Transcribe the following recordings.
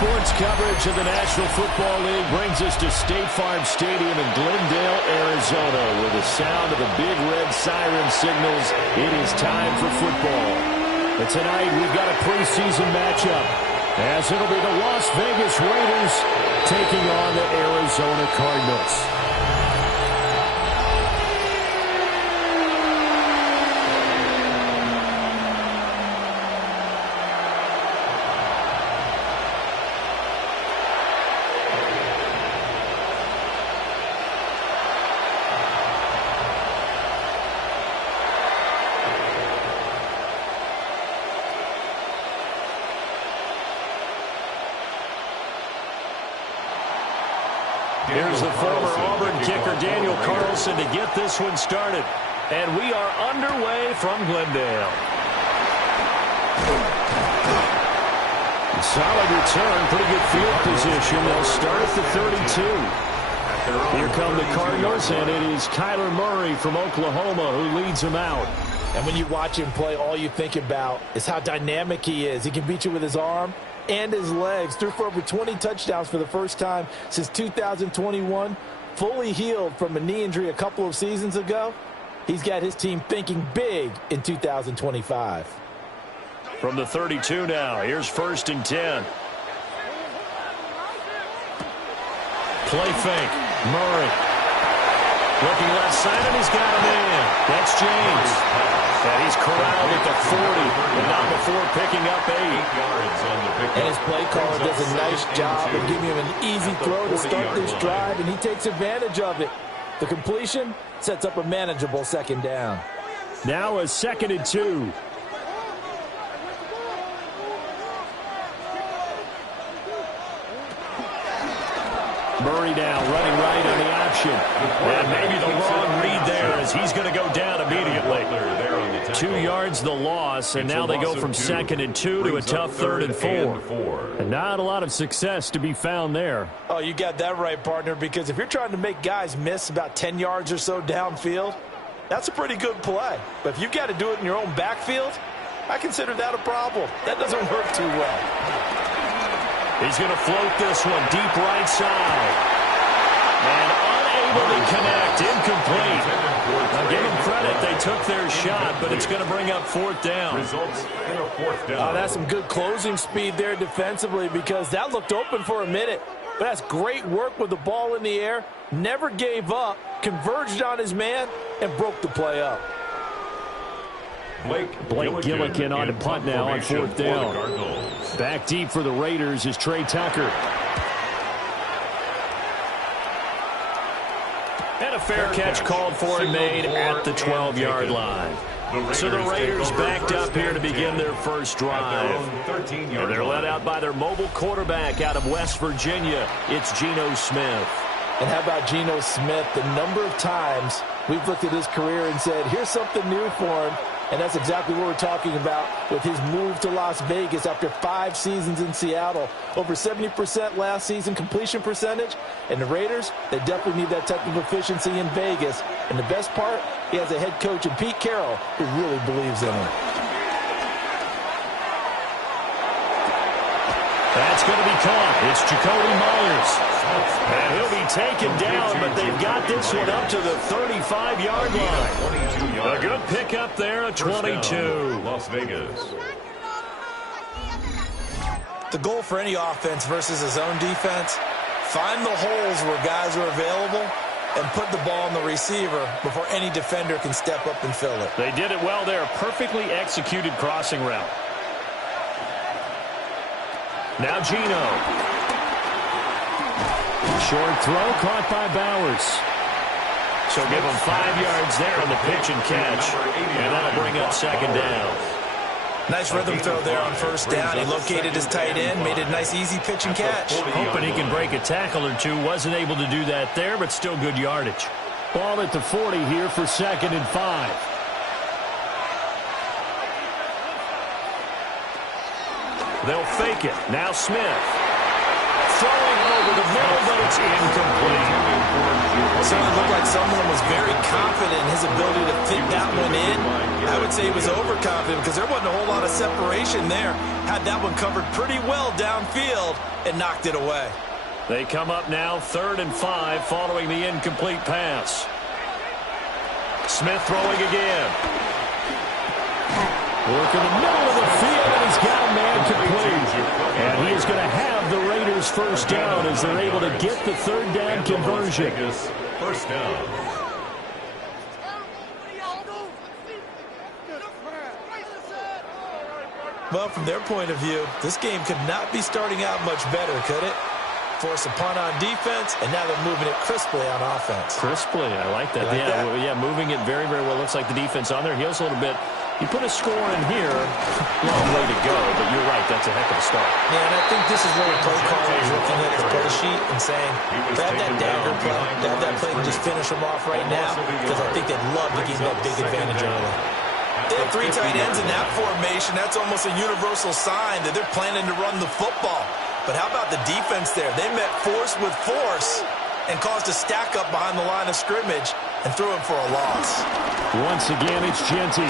sports coverage of the National Football League brings us to State Farm Stadium in Glendale, Arizona, where the sound of the big red siren signals it is time for football. But tonight we've got a preseason matchup, as it'll be the Las Vegas Raiders taking on the Arizona Cardinals. Here's the former Auburn kicker, Daniel Carlson, to get this one started. And we are underway from Glendale. Solid return, pretty good field position. They'll start at the 32. Here come the Cardinals, and it is Kyler Murray from Oklahoma who leads them out. And when you watch him play, all you think about is how dynamic he is. He can beat you with his arm and his legs. Threw for over 20 touchdowns for the first time since 2021. Fully healed from a knee injury a couple of seasons ago. He's got his team thinking big in 2025. From the 32 now, here's 1st and 10. Play fake. Murray. Looking left side, and he's got him in. That's James. And he's corralled at the 40, and not before picking up 8. And his play caller does a nice job of giving him an easy throw to start this drive, and he takes advantage of it. The completion sets up a manageable 2nd down. Now a 2nd and 2. Murray down, running right on the option. And maybe the wrong read there as he's going to go down immediately. 2 yards the loss, and now they go from 2nd and 2 to a tough 3rd and 4. And not a lot of success to be found there. Oh, you got that right, partner, because if you're trying to make guys miss about 10 yards or so downfield, that's a pretty good play. But if you've got to do it in your own backfield, I consider that a problem. That doesn't work too well. He's going to float this one deep right side. And unable to connect. Incomplete. Now give them credit. They took their shot, but it's going to bring up 4th down. Results in a 4th down. That's some good closing speed there defensively, because that looked open for a minute. But that's great work with the ball in the air. Never gave up. Converged on his man and broke the play up. Blake Gillikin on the punt now on 4th down. Back deep for the Raiders is Trey Tucker. And a fair catch called for and made at the 12-yard line. So the Raiders backed up here to begin their first drive. And they're led out by their mobile quarterback out of West Virginia. It's Geno Smith. And how about Geno Smith? The number of times we've looked at his career and said, here's something new for him. And that's exactly what we're talking about with his move to Las Vegas after 5 seasons in Seattle. Over 70% last season completion percentage. And the Raiders, they definitely need that type of efficiency in Vegas. And the best part, he has a head coach in Pete Carroll who really believes in him. That's going to be caught. It's Jacoby Myers. And he'll be taken down, but they've got this one up to the 35-yard line. A good pickup there at 22. Las Vegas. The goal for any offense versus a zone defense, find the holes where guys are available and put the ball on the receiver before any defender can step up and fill it. They did it well there. Perfectly executed crossing route. Now Geno. Short throw caught by Bowers. So give him 5 yards there on the pitch and catch. And that'll bring up 2nd down. Nice rhythm throw there on 1st down. He located his tight end, made it a nice easy pitch and catch. Hoping he can break a tackle or two. Wasn't able to do that there, but still good yardage. Ball at the 40 here for 2nd and 5. They'll fake it. Now Smith. Throwing over the middle, but it's incomplete. Certainly looked like someone was very confident in his ability to fit that one in. I would say he was overconfident because there wasn't a whole lot of separation there. Had that one covered pretty well downfield and knocked it away. They come up now 3rd and 5 following the incomplete pass. Smith throwing again. Work in the middle of the field, and he's got a man complete. And he is going to have the Raiders first down as they're able to get the 3rd down conversion. First down. Well, from their point of view, this game could not be starting out much better, could it? Force a punt on defense, and now they're moving it crisply on offense. Crisply, I like that. Yeah, moving it very, very well. Looks like the defense on there heals a little bit. You put a score in here, long way to go, but you're right, that's a heck of a start. Yeah, and I think this is where the play caller is looking at his play sheet and saying, grab that dagger play, grab that play and just finish them off right now, because I think they'd love to give that big advantage early. They have 3 tight ends in that formation. That's almost a universal sign that they're planning to run the football. But how about the defense there? They met force with force and caused a stack up behind the line of scrimmage and threw him for a loss. Once again, it's Genty.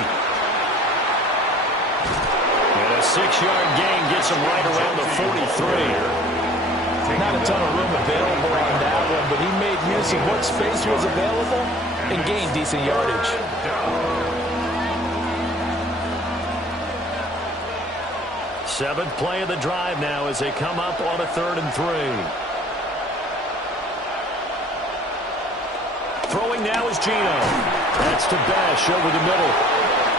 And a 6-yard gain gets him right around the 43. Not a ton of room available on that one, but he made use of what space was available and gained decent yardage. 7th play of the drive now as they come up on a 3rd and 3. Throwing now is Geno. That's to Bash over the middle.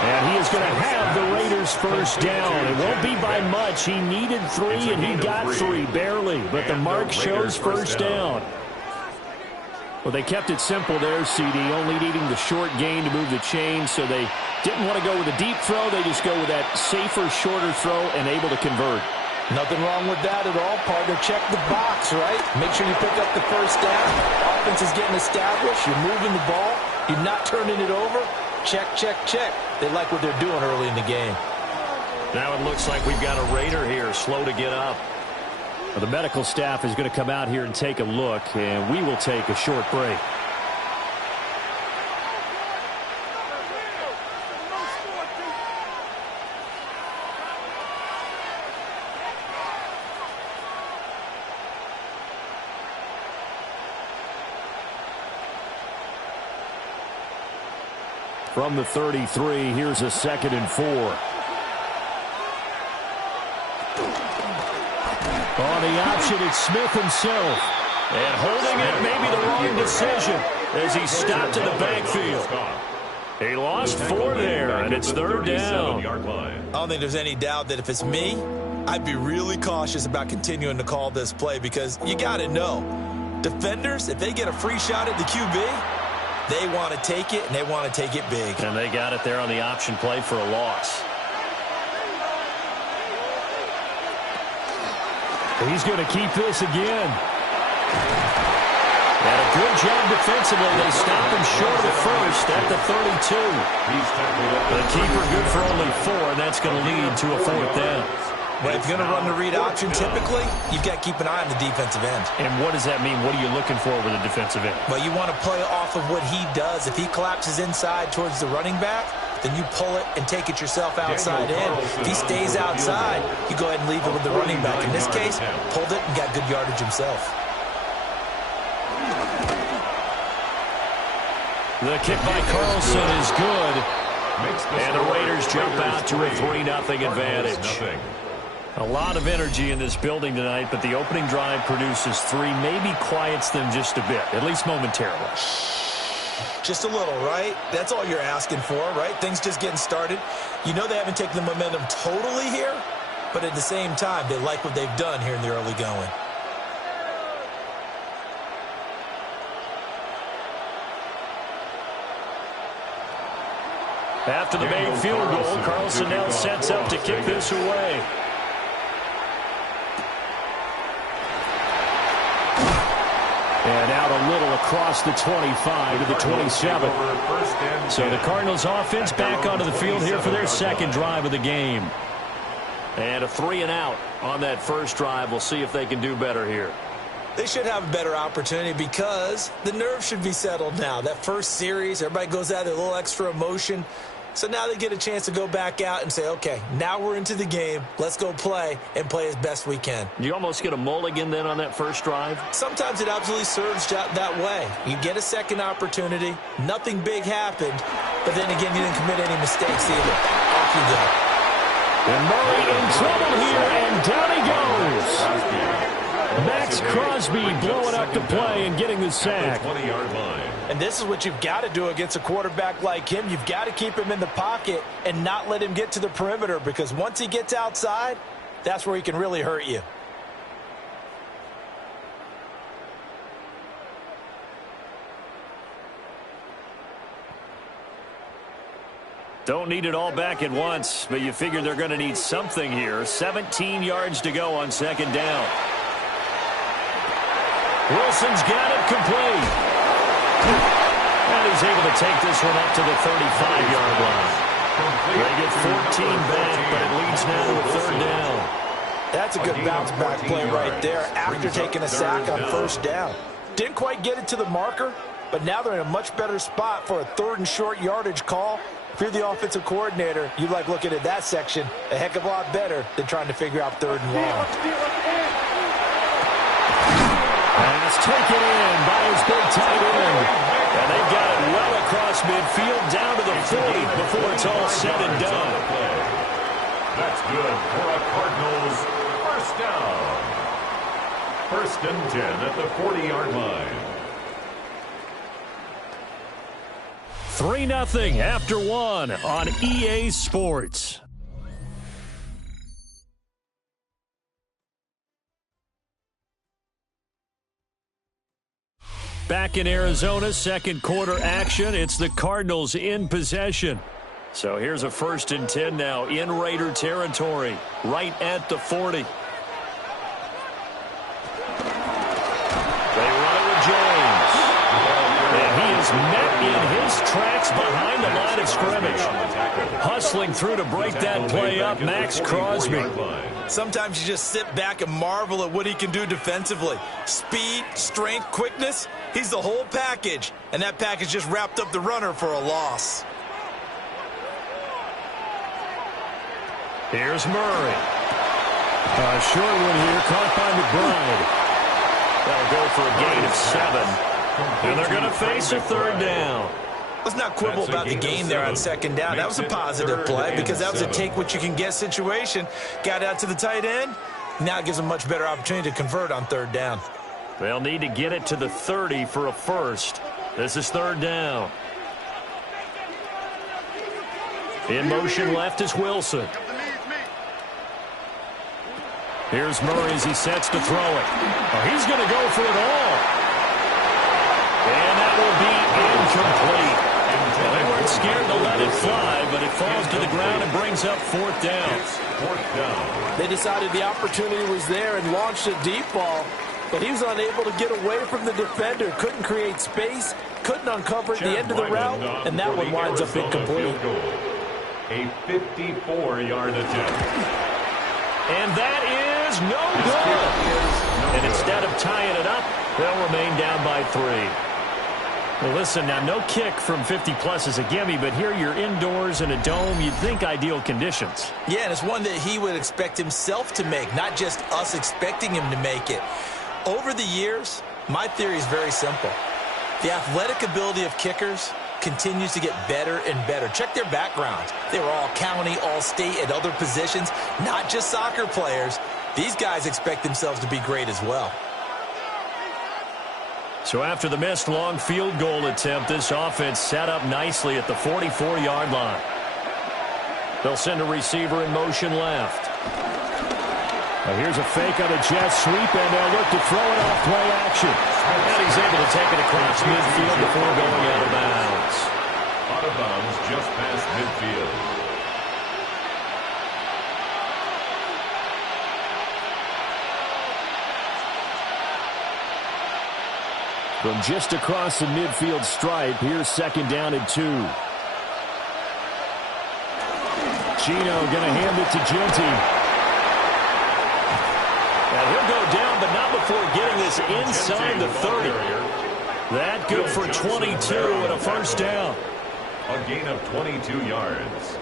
And he is going to have the Raiders first down. It won't be by much. He needed 3, and he got 3, barely. But the mark shows first down. Well, they kept it simple there, CD, only needing the short gain to move the chains, so they didn't want to go with a deep throw. They just go with that safer, shorter throw and able to convert. Nothing wrong with that at all, partner. Check the box, right? Make sure you pick up the first down. Offense is getting established. You're moving the ball. You're not turning it over. Check, check, check. They like what they're doing early in the game. Now it looks like we've got a Raider here, slow to get up. Well, the medical staff is going to come out here and take a look, and we will take a short break. From the 33, here's a 2nd and 4. On the option, it's Smith himself. And holding it may be the wrong decision as he stopped in the backfield. He lost 4 there, and it's 3rd down. I don't think there's any doubt that if it's me, I'd be really cautious about continuing to call this play because you got to know, defenders, if they get a free shot at the QB, they want to take it, and they want to take it big. And they got it there on the option play for a loss. He's going to keep this again. And a good job defensively. They stop him short of the first at the 32. The keeper good for only 4, and that's going to lead to a 4th down. Well, if you're going to run the read option, typically, you've got to keep an eye on the defensive end. And what does that mean? What are you looking for with a defensive end? Well, you want to play off of what he does. If he collapses inside towards the running back, then you pull it and take it yourself outside in. If he stays outside, you go ahead and leave it with the running back. In this case, pulled it and got good yardage himself. The kick by Carlson is good. And the Raiders jump out to a 3-0 advantage. A lot of energy in this building tonight, but the opening drive produces 3, maybe quiets them just a bit, at least momentarily. Just a little, right? That's all you're asking for, right? Things just getting started. You know they haven't taken the momentum totally here, but at the same time, they like what they've done here in the early going. After the made field goal, Carlson now sets up to kick this away. And out a little across the 25 to the 27. So the Cardinals offense back onto the field here for their 2nd drive of the game. And a 3-and-out on that first drive. We'll see if they can do better here. They should have a better opportunity because the nerves should be settled now. That first series, everybody goes out there, a little extra emotion. So now they get a chance to go back out and say, okay, now we're into the game. Let's go play and play as best we can. You almost get a mulligan then on that first drive? Sometimes it absolutely serves that way. You get a second opportunity. Nothing big happened. But then again, you didn't commit any mistakes either. Off you go. And Murray in trouble here, and down he goes. Max Crosby blowing up the play and getting the sack. 20-yard line. And this is what you've got to do against a quarterback like him. You've got to keep him in the pocket and not let him get to the perimeter, because once he gets outside, that's where he can really hurt you. Don't need it all back at once, but you figure they're going to need something here. 17 yards to go on second down. Wilson's got it complete. And he's able to take this one up to the 35-yard line. They get 14 back, but it leads now to a third down. That's a good bounce-back play right there after taking a sack on first down. Didn't quite get it to the marker, but now they're in a much better spot for a third and short yardage call. If you're the offensive coordinator, you like looking at that section a heck of a lot better than trying to figure out third and long. Pass taken in by his big tight end. And they've got it well across midfield down to the 40 before it's all said and done. That's good for a Cardinals first down. First and 10 at the 40-yard line. 3-0 after one on EA Sports. Back in Arizona, second quarter action. It's the Cardinals in possession. So here's a first and 10 now in Raider territory, right at the 40. They run it with James. And he is met in his tracks behind the line of scrimmage. Hustling through to break that play up, Max Crosby. Sometimes you just sit back and marvel at what he can do defensively. Speed, strength, quickness, he's the whole package. And that package just wrapped up the runner for a loss. Here's Murray. Short one here, caught by McBride. That'll go for a gain of 7. And they're going to face a third down. Let's not quibble about the gain there on second down. That was a positive play because that was a take-what-you-can-get situation. Got out to the tight end. Now it gives them a much better opportunity to convert on third down. They'll need to get it to the 30 for a first. This is third down. In motion left is Wilson. Here's Murray as he sets to throw it. Oh, he's going to go for it all. And that will be incomplete. Well, they weren't scared to let it fly, but it falls to the ground and brings up fourth down. They decided the opportunity was there and launched a deep ball, but he was unable to get away from the defender. Couldn't create space, couldn't uncover the end of the route, and that one winds up incomplete. A 54-yard attempt. And that is no good. And instead of tying it up, they'll remain down by 3. Well, listen, now no kick from 50-plus is a gimme, but here you're indoors in a dome. You'd think ideal conditions. Yeah, and it's one that he would expect himself to make, not just us expecting him to make it. Over the years, my theory is very simple. The athletic ability of kickers continues to get better and better. Check their backgrounds. They were all county, all state, at other positions, not just soccer players. These guys expect themselves to be great as well. So after the missed long field goal attempt, this offense set up nicely at the 44-yard line. They'll send a receiver in motion left. Now here's a fake on a jet sweep, and they'll look to throw it off play action. And he's able to take it across midfield before going out of bounds. Out of bounds just past midfield. From just across the midfield stripe, here's second down and 2. Gino going to hand it to Genty. And he'll go down, but not before getting this inside the 30. That good for 22 and a first down. A gain of 22 yards.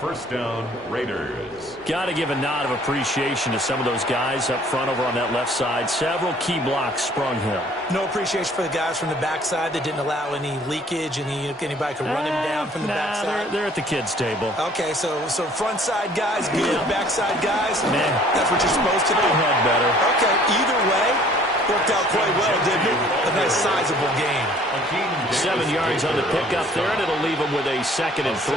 First down, Raiders. Got to give a nod of appreciation to some of those guys up front over on that left side. Several key blocks sprung him. No appreciation for the guys from the backside that didn't allow any leakage, anybody could run him down from the backside. They're at the kids' table. Okay, so front side guys, good, backside guys, that's what you're supposed to do. Had better. Okay, either way, worked out quite well, didn't it? A nice sizable gain. 7 yards on the pickup there, and it'll leave him with a 2nd and 3.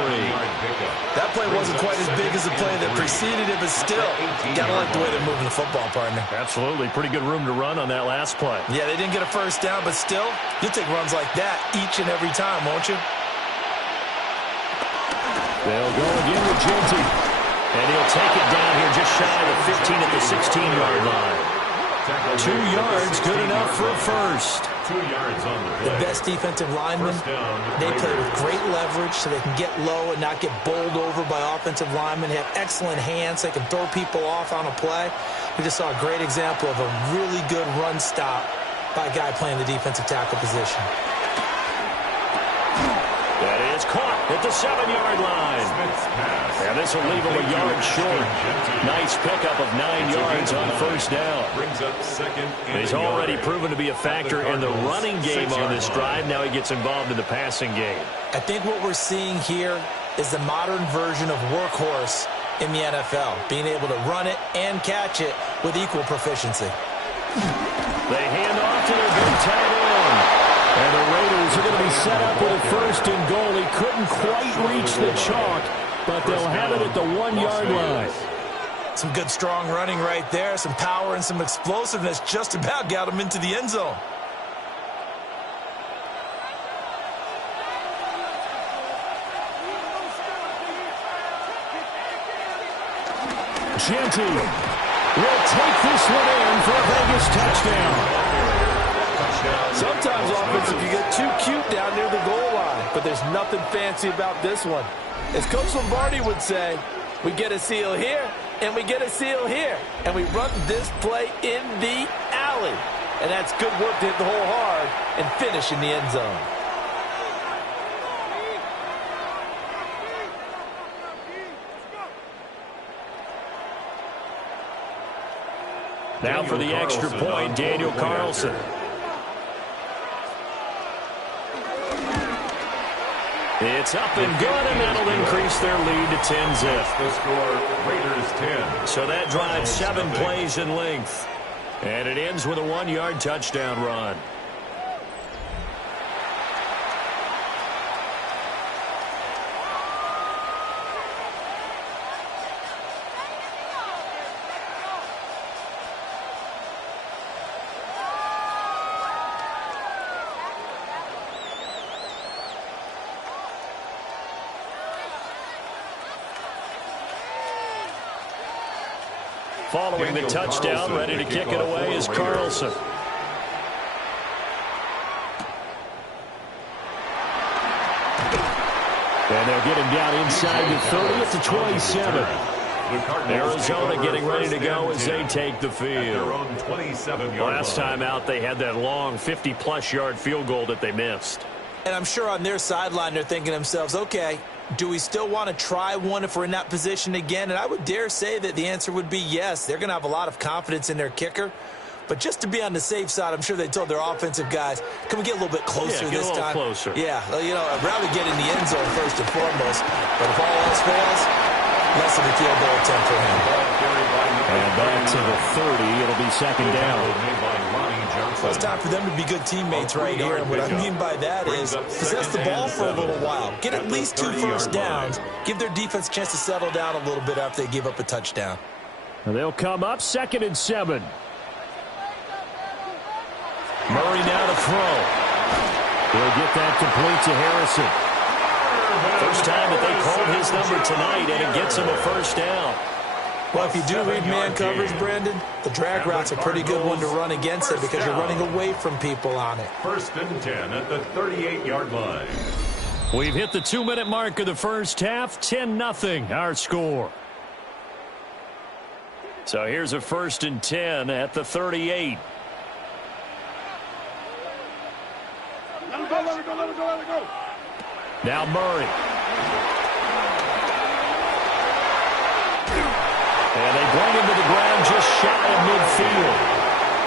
That play wasn't quite as big as the play that preceded it, but still, gotta like the way they're moving the football, partner. Absolutely. Pretty good room to run on that last play. Yeah, they didn't get a first down, but still, you'll take runs like that each and every time, won't you? They'll go again with Genty. And he'll take it down here just shy of the 15 at the 16-yard line. 2 yards, good enough for a first. 2 yards on the play. The best defensive linemen, they play with great leverage so they can get low and not get bowled over by offensive linemen. They have excellent hands. They can throw people off on a play. We just saw a great example of a really good run stop by a guy playing the defensive tackle position. That is caught at the 7-yard line. And this will leave him a yard short. Nice pickup of 9 yards on first down. Brings up second. He's already proven to be a factor in the running game on this drive. Now he gets involved in the passing game. I think what we're seeing here is the modern version of workhorse in the NFL, being able to run it and catch it with equal proficiency. They hand off to their big tight end. And the Raiders are going to be set up with a first and goal. He couldn't quite reach the chalk, but they'll have it at the 1-yard line. Some good strong running right there, some power and some explosiveness just about got him into the end zone. Genty will take this one in for a Vegas touchdown. Sometimes offensive can get too cute down near the goal line, but there's nothing fancy about this one. As Coach Lombardi would say, we get a seal here, and we get a seal here, and we run this play in the alley. And that's good work to hit the hole hard and finish in the end zone. Now for the extra point, Daniel Carlson. It's up and good, and that'll increase their lead to 10-zip. The score, Raiders 10. So that drives 7 plays in length. And it ends with a 1-yard touchdown run. Following the touchdown, ready to kick it away is Carlson. And they'll get him down inside the 30 at the 27. Arizona getting ready to go as they take the field. Last time out, they had that long 50-plus yard field goal that they missed. And I'm sure on their sideline they're thinking to themselves, okay, do we still want to try one if we're in that position again? And I would dare say that the answer would be yes. They're going to have a lot of confidence in their kicker. But just to be on the safe side, I'm sure they told their offensive guys, can we get a little bit closer this time? Get a little closer. Yeah, you know, I'd rather get in the end zone first and foremost. But if all else fails, less of a field goal attempt for him. And back to the 30. It'll be second down. Well, it's time for them to be good teammates right here. And what I mean by that is possess the ball for a little while. Get at least 2 first downs. Give their defense a chance to settle down a little bit after they give up a touchdown. And they'll come up 2nd and 7. Murray now to throw. He'll get that complete to Harrison. First time that they called his number tonight, and it gets him a first down. Well, if you do read man coverage, Brandon, the drag route's a pretty good one to run against it because you're running away from people on it. 1st and 10 at the 38-yard line. We've hit the 2-minute mark of the first half. 10-0 our score. So here's a 1st and 10 at the 38. Let it go, let it go, let it go, let it go. Now Murray. And they bring him to the ground just shy of midfield.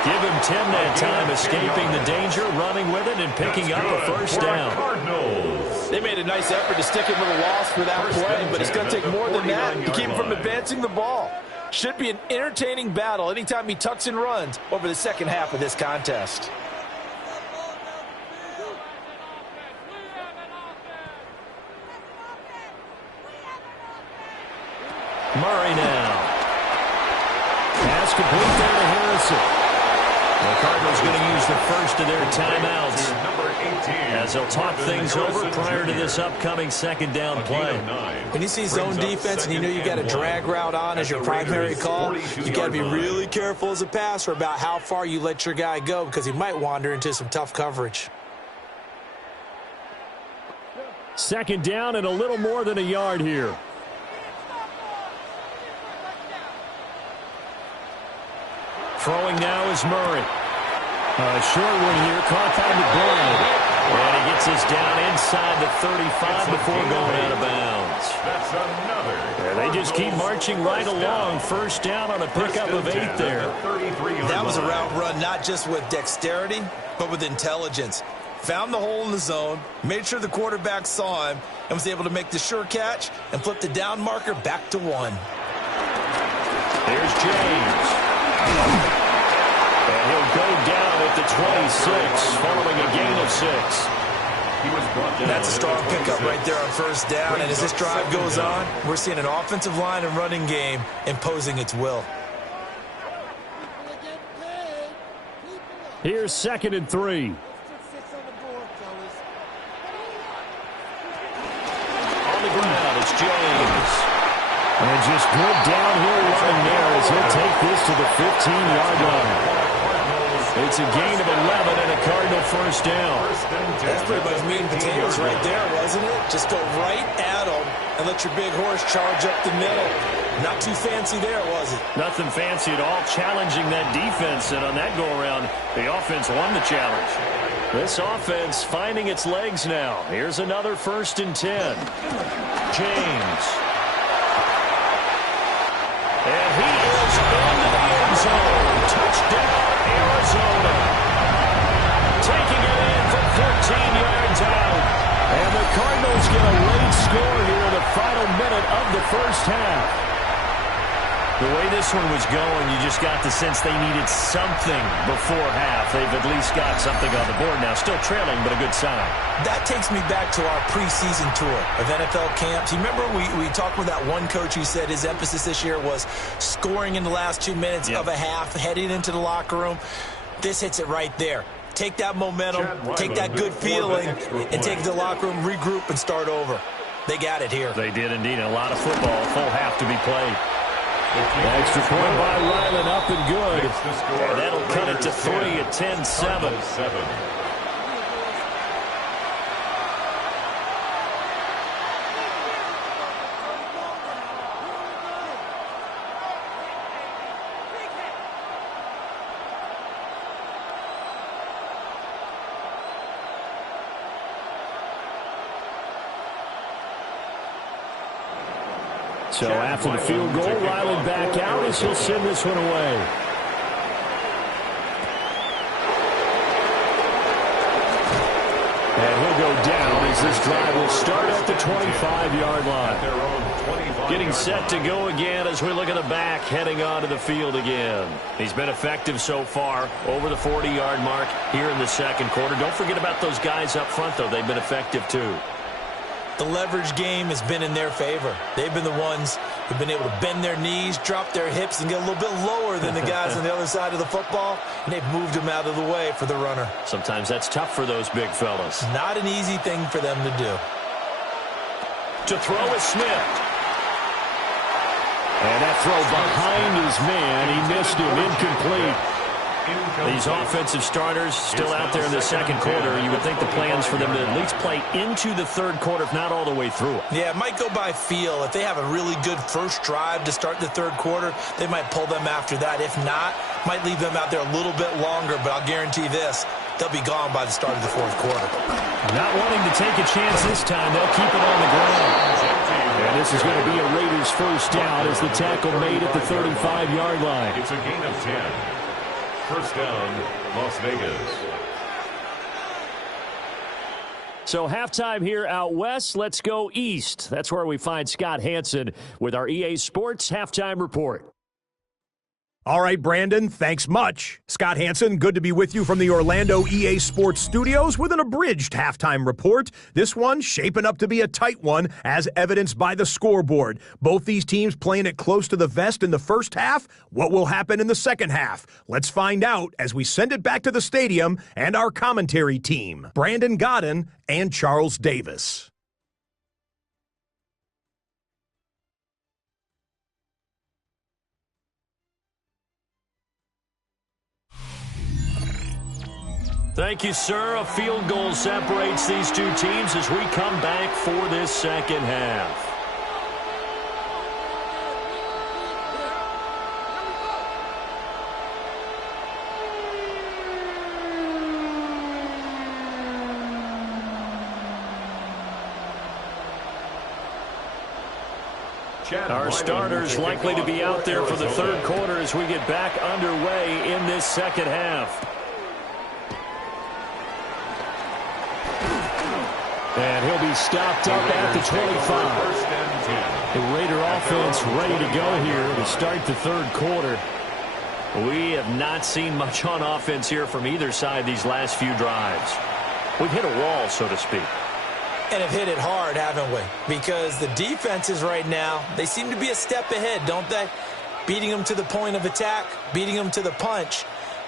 Give him 10 that time, escaping the danger, running with it, and picking up a 1st down. Cardinals. They made a nice effort to stick him with a loss for that play, but it's going to take more than that to keep him from advancing the ball. Should be an entertaining battle anytime he tucks and runs over the second half of this contest. Murray now. Pass complete there to Harrison. The Cardinals going to use the first of their timeouts as they'll talk things over prior to this upcoming 2nd down play. When you see zone defense and you know you got a drag route on as your primary call, you got to be really careful as a passer about how far you let your guy go because he might wander into some tough coverage. 2nd down and a little more than a yard here. Throwing now is Murray. Short one here, caught on the blind. And he gets us down inside the 35 before going out of bounds. That's another. Yeah, they just keep marching right along. 1st down on a pickup of 8 there. That was a route run not just with dexterity, but with intelligence. Found the hole in the zone, made sure the quarterback saw him, and was able to make the sure catch and flip the down marker back to 1. There's James. And he'll go down at the 26 following a gain of 6. That's a strong pickup right there on 1st down. And as this drive goes on, we're seeing an offensive line and running game imposing its will. Here's 2nd and 3. On the ground, it's James. And just good downhill running there as he'll take this to the 15-yard line. It's a gain of 11 and a Cardinal 1st down. That's pretty much meat and potatoes right there, wasn't it? Just go right at them and let your big horse charge up the middle. Not too fancy there, was it? Nothing fancy at all, challenging that defense. And on that go-around, the offense won the challenge. This offense finding its legs now. Here's another 1st and 10. James. And he is into the end zone. Touchdown, Arizona. Taking it in from 14 yards out. And the Cardinals get a late score here in the final minute of the 1st half. The way this one was going, you just got the sense they needed something before half. They've at least got something on the board now. Still trailing, but a good sign. That takes me back to our preseason tour of NFL camps. You remember we talked with that one coach who said his emphasis this year was scoring in the last 2 minutes of a half, heading into the locker room. This hits it right there. Take that momentum, take that good feeling, and take it to the locker room, regroup, and start over. They got it here. They did indeed. A lot of football, full half to be played. Extra point by Ryland, up and good. And that'll cut it to 3 at 10-7. So after the field goal, Ryland back out as he'll send this one away. And he'll go down as this drive will start at the 25-yard line. Getting set to go again as we look at the back, heading onto the field again. He's been effective so far, over the 40-yard mark here in the 2nd quarter. Don't forget about those guys up front, though. They've been effective, too. The leverage game has been in their favor. They've been the ones who've been able to bend their knees, drop their hips, and get a little bit lower than the guys on the other side of the football, and they've moved them out of the way for the runner. Sometimes that's tough for those big fellas. Not an easy thing for them to do. To throw is Smith. And that throw behind his man. He missed him, incomplete. These offensive starters still out there in the second quarter. You would think the plan's for them to at least play into the third quarter, if not all the way through it. Yeah, it might go by feel. If they have a really good first drive to start the third quarter, they might pull them after that. If not, might leave them out there a little bit longer, but I'll guarantee this, they'll be gone by the start of the fourth quarter. Not wanting to take a chance this time, they'll keep it on the ground. And this is going to be a Raiders first down as the tackle made at the 35-yard line. It's a gain of 10. First down, Las Vegas. So halftime here out west. Let's go east. That's where we find Scott Hanson with our EA Sports Halftime Report. All right, Brandon, thanks much. Scott Hanson, good to be with you from the Orlando EA Sports Studios with an abridged halftime report. This one shaping up to be a tight one, as evidenced by the scoreboard. Both these teams playing it close to the vest in the first half. What will happen in the second half? Let's find out as we send it back to the stadium and our commentary team, Brandon Godden and Charles Davis. Thank you, sir. A field goal separates these two teams as we come back for this second half. Our starters likely to be out there for the third quarter as we get back underway in this second half. And he'll be stopped up at the 25. The Raider offense ready to go here to start the third quarter. We have not seen much on offense here from either side these last few drives. We've hit a wall, so to speak. And have hit it hard, haven't we? Because the defenses right now, they seem to be a step ahead, don't they? Beating them to the point of attack, beating them to the punch.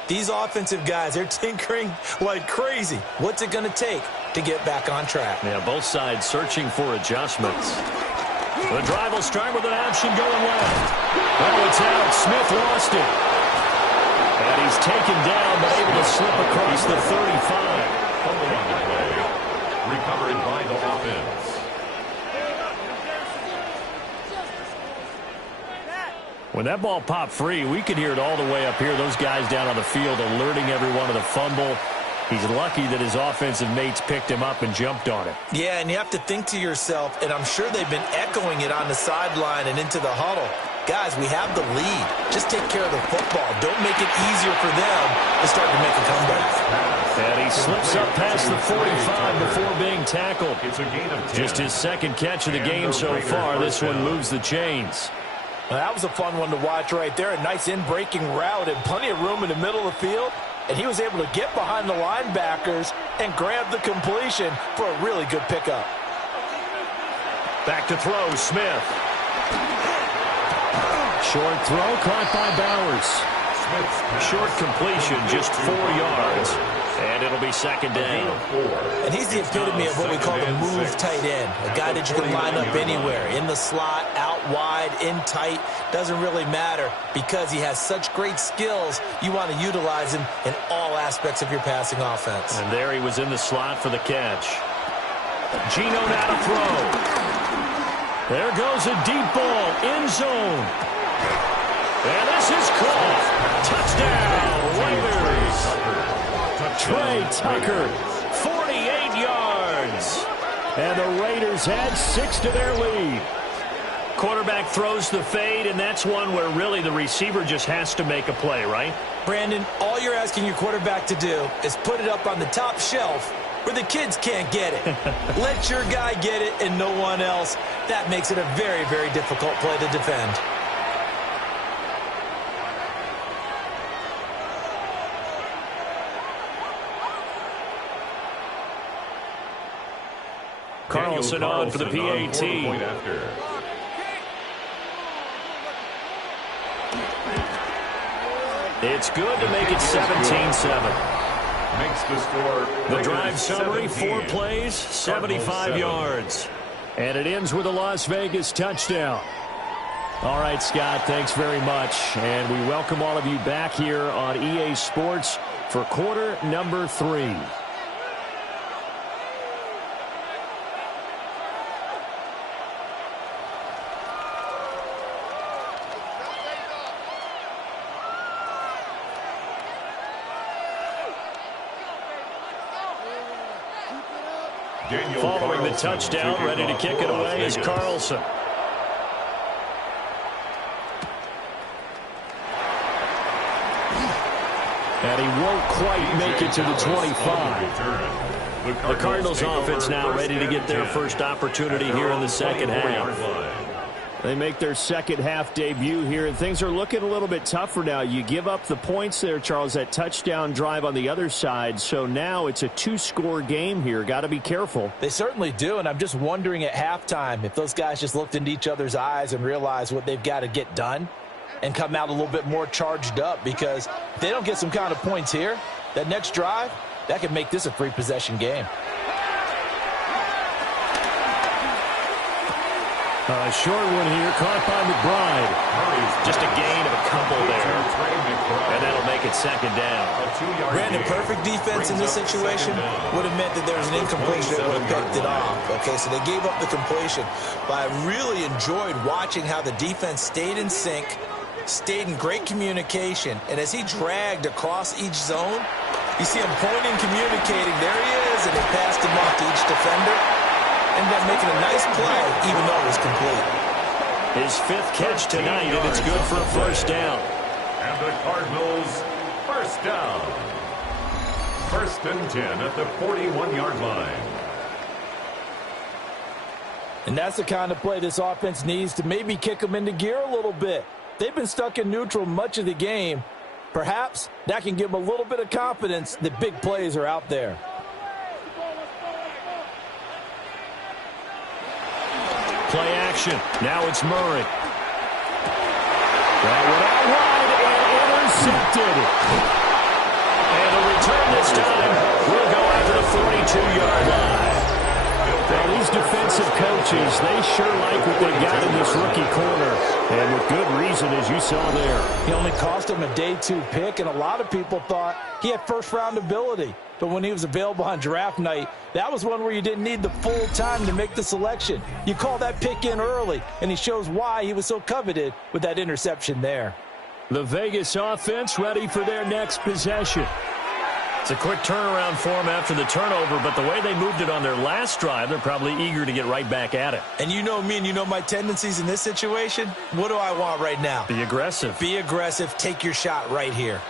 These offensive guys, they're tinkering like crazy. What's it going to take to get back on track? Yeah, both sides searching for adjustments. The drive will start with an option going left. Oh, it's out. Smith lost it. And he's taken down, but able to slip across the 35. Recovered by the offense. When that ball popped free, we could hear it all the way up here. Those guys down on the field alerting everyone of the fumble. He's lucky that his offensive mates picked him up and jumped on it. Yeah, and you have to think to yourself, and I'm sure they've been echoing it on the sideline and into the huddle. Guys, we have the lead. Just take care of the football. Don't make it easier for them to start to make a comeback. And he slips up past the 45 before being tackled. It's a gain of 10. Just his second catch of the game so far. This one moves the chains. Well, that was a fun one to watch right there. A nice in-breaking route and plenty of room in the middle of the field. And he was able to get behind the linebackers and grab the completion for a really good pickup. Back to throw, Smith. Short throw caught by Bowers. Short completion, just 4 yards. And it'll be second down. And he's the epitome of what we call the move tight end. A guy that you can line up anywhere. In the slot, out wide, in tight. Doesn't really matter because he has such great skills. You want to utilize him in all aspects of your passing offense. And there he was in the slot for the catch. Geno now to throw. There goes a deep ball. End zone. And this is caught. Touchdown, Raiders. Trey Tucker, 48 yards. And the Raiders add 6 to their lead. Quarterback throws the fade, and that's one where really the receiver just has to make a play, right? Brandon, all you're asking your quarterback to do is put it up on the top shelf where the kids can't get it. Let your guy get it and no one else. That makes it a very, very difficult play to defend. Carlson on for the PAT. It's good to make it 17-7. Makes the score. The drive summary, 4 plays, 75 yards. And it ends with a Las Vegas touchdown. All right, Scott, thanks very much. And we welcome all of you back here on EA Sports for quarter number 3. Following the touchdown, ready to kick it away is Carlson. And he won't quite make it to the 25. The Cardinals offense now ready to get their first opportunity here in the second half. They make their second half debut here, and things are looking a little bit tougher now. You give up the points there, Charles, that touchdown drive on the other side. So now it's a 2-score game here. Got to be careful. They certainly do, and I'm just wondering at halftime if those guys just looked into each other's eyes and realized what they've got to get done and come out a little bit more charged up, because if they don't get some kind of points here, that next drive, that could make this a 3-possession game. A short one here, caught by McBride. Just a gain of a couple there. And that'll make it second down. Brandon, perfect defense in this situation would have meant that there was an incompletion that would have picked it off. Okay, so they gave up the completion. But I really enjoyed watching how the defense stayed in sync, stayed in great communication. And as he dragged across each zone, you see him pointing, communicating. There he is, and they passed him off to each defender. Ended up making a nice play, even though it was complete. His 5th catch tonight, and it's good for a first down. And the Cardinals, first down. 1st and 10 at the 41-yard line. And that's the kind of play this offense needs to maybe kick them into gear a little bit. They've been stuck in neutral much of the game. Perhaps that can give them a little bit of confidence that big plays are out there. Play action. Now it's Murray. That went out wide and intercepted. And a return this time will go out to the 42-yard line. Well, these defensive coaches, they sure like what they got in this rookie corner. And with good reason, as you saw there. He only cost him a day 2 pick, and a lot of people thought he had first-round ability. But when he was available on draft night, that was one where you didn't need the full time to make the selection. You call that pick in early, and he shows why he was so coveted with that interception there. The Vegas offense ready for their next possession. It's a quick turnaround for them after the turnover, but the way they moved it on their last drive, they're probably eager to get right back at it. And you know me and you know my tendencies in this situation. What do I want right now? Be aggressive. Be aggressive. Take your shot right here.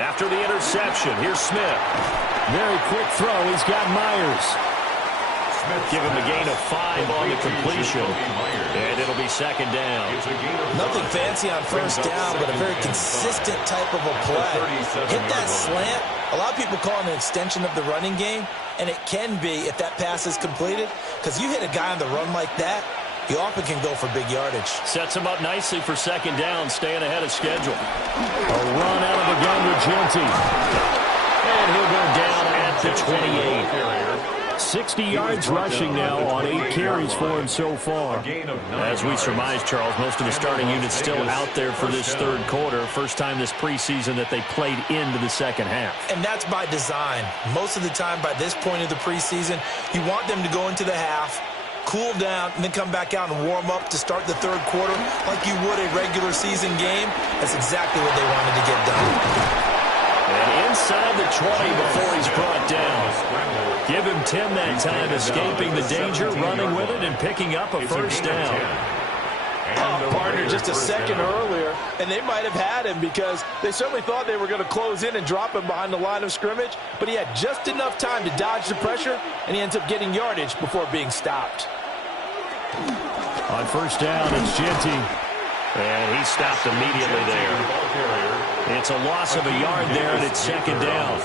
After the interception, here's Smith. Very quick throw. He's got Myers. Give him a gain of 5 on the completion. And it'll be second down. Nothing fancy on first down, but a very consistent type of a play. Hit that slant. A lot of people call it an extension of the running game, and it can be if that pass is completed, because you hit a guy on the run like that, he often can go for big yardage. Sets him up nicely for second down, staying ahead of schedule. A run out of the gun with Genty. And he'll go down at the 28. 60 yards rushing now on 8 carries for him so far. As we surmise, Charles, most of the starting units still out there for this third quarter. First time this preseason that they played into the second half. And that's by design. Most of the time by this point of the preseason, you want them to go into the half, cool down, and then come back out and warm up to start the third quarter like you would a regular season game. That's exactly what they wanted to get done. And inside the 20 before he's brought down. Give him 10 that time, escaping the danger, running with it, and picking up a first down. Partner just a second earlier, and they might have had him because they certainly thought they were going to close in and drop him behind the line of scrimmage, but he had just enough time to dodge the pressure, and he ends up getting yardage before being stopped. On first down, it's Genty. And he stopped immediately there. It's a loss of a yard there, and it's second down.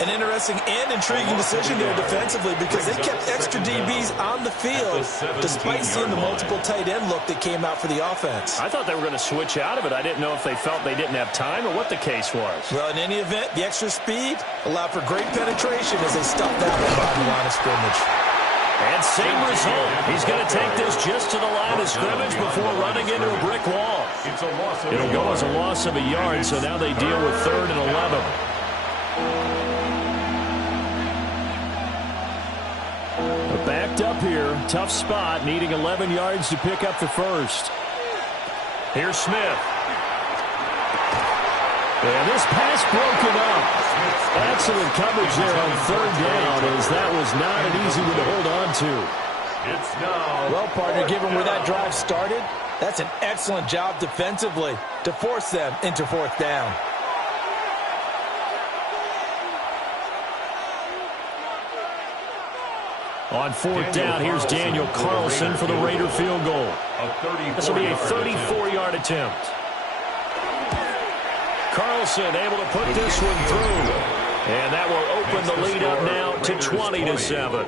An interesting and intriguing decision there defensively because they kept extra DBs on the field despite seeing the multiple tight end look that came out for the offense. I thought they were going to switch out of it. I didn't know if they felt they didn't have time or what the case was. Well, in any event, the extra speed allowed for great penetration as they stuffed that one behind the line of scrimmage. And same result. He's going to take this just to the line of scrimmage before running into a brick wall. It'll go as a loss of a yard, so now they deal with 3rd and 11. But backed up here, tough spot, needing 11 yards to pick up the first. Here's Smith. And this pass broken up. Excellent coverage there on 3rd down, as that was not an easy one to hold on to. Well, partner, given where that drive started, that's an excellent job defensively to force them into 4th down. On 4th down, here's Daniel Carlson for the Raider field goal. This will be a 34-yard attempt. Carlson able to put this one through. And that will open the lead up now to 20-7.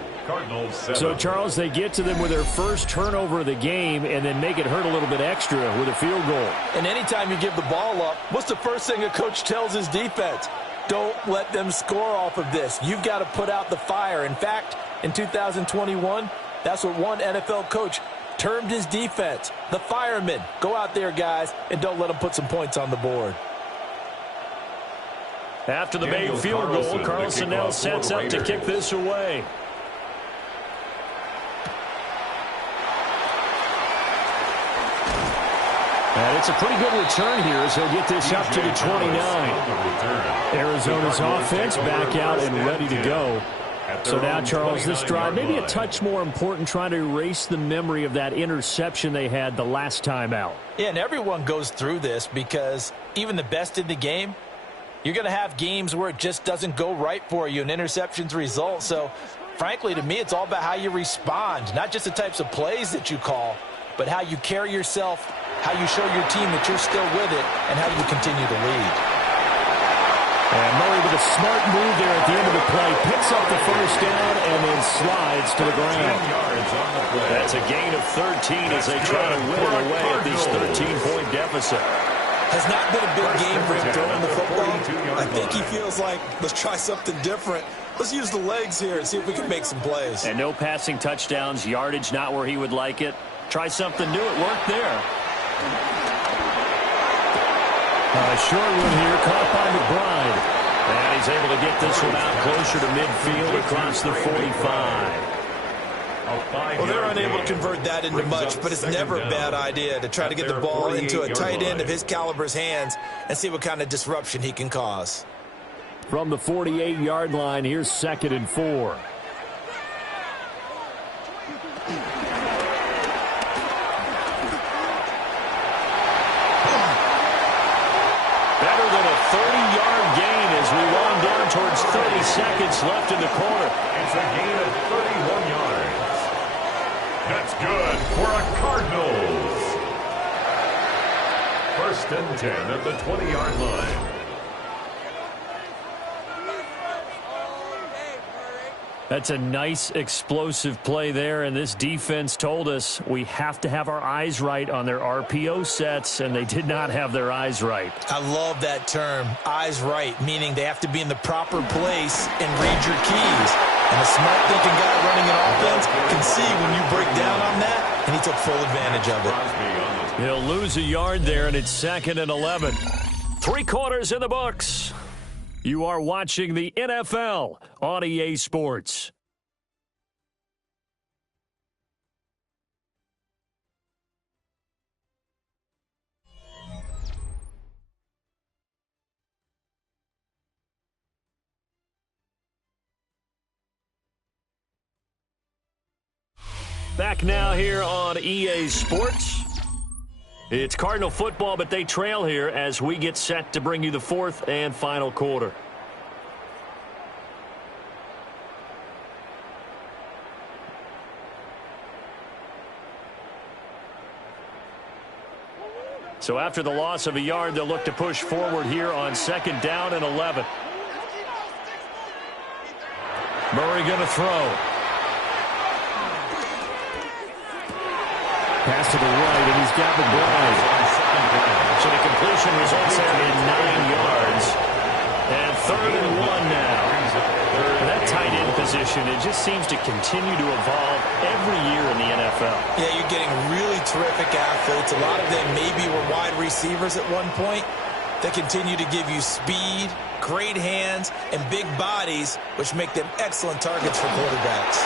So, Charles, they get to them with their first turnover of the game and then make it hurt a little bit extra with a field goal. And anytime you give the ball up, what's the first thing a coach tells his defense? Don't let them score off of this. You've got to put out the fire. In fact, in 2021, that's what one NFL coach termed his defense, the firemen. Go out there, guys, and don't let them put some points on the board. After the made field goal, Carlson now sets up to kick this away. And it's a pretty good return here as he'll get this up to the 29. Arizona's offense back out and ready to go. So now, Charles, this drive maybe a touch more important, trying to erase the memory of that interception they had the last time out. Yeah, and everyone goes through this because even the best in the game, you're going to have games where it just doesn't go right for you and interceptions result. So, frankly, to me, it's all about how you respond, not just the types of plays that you call, but how you carry yourself, how you show your team that you're still with it, and how you continue to lead. And Murray with a smart move there at the end of the play, picks up the first down and then slides to the ground. That's a gain of 13 as they try to whittle away at this 13-point deficit. Has not been a big game for him throwing the football. I think he feels like, let's try something different. Let's use the legs here and see if we can make some plays. And no passing touchdowns, yardage not where he would like it. Try something new, it worked there. A short one here, caught by McBride. And he's able to get this one out closer to midfield across the 45. Well, they're unable to convert that into much, but it's never a bad idea to try to get the ball into a tight end of his caliber's hands and see what kind of disruption he can cause. From the 48-yard line, here's 2nd and 4. Better than a 30-yard gain as we wind down towards 30 seconds left in the quarter. It's a gain of 31 yards. That's good for a Cardinals. 1st and 10 at the 20-yard line. That's a nice explosive play there, and this defense told us we have to have our eyes right on their RPO sets, and they did not have their eyes right. I love that term, eyes right, meaning they have to be in the proper place and read your keys. And a smart thinking guy running an offense can see when you break down on that, and he took full advantage of it. He'll lose a yard there, and it's 2nd and 11. 3 quarters in the books. You are watching the NFL on EA Sports. Back now here on EA Sports. It's Cardinal football, but they trail here as we get set to bring you the 4th and final quarter. So after the loss of a yard, they'll look to push forward here on 2nd down and 11. Murray going to throw. Pass to the right, and he's got McBride. So the completion results there in 9 yards. And 3rd and 1 now. That tight end position, it just seems to continue to evolve every year in the NFL. Yeah, you're getting really terrific athletes. A lot of them maybe were wide receivers at one point. They continue to give you speed, great hands, and big bodies, which make them excellent targets for quarterbacks.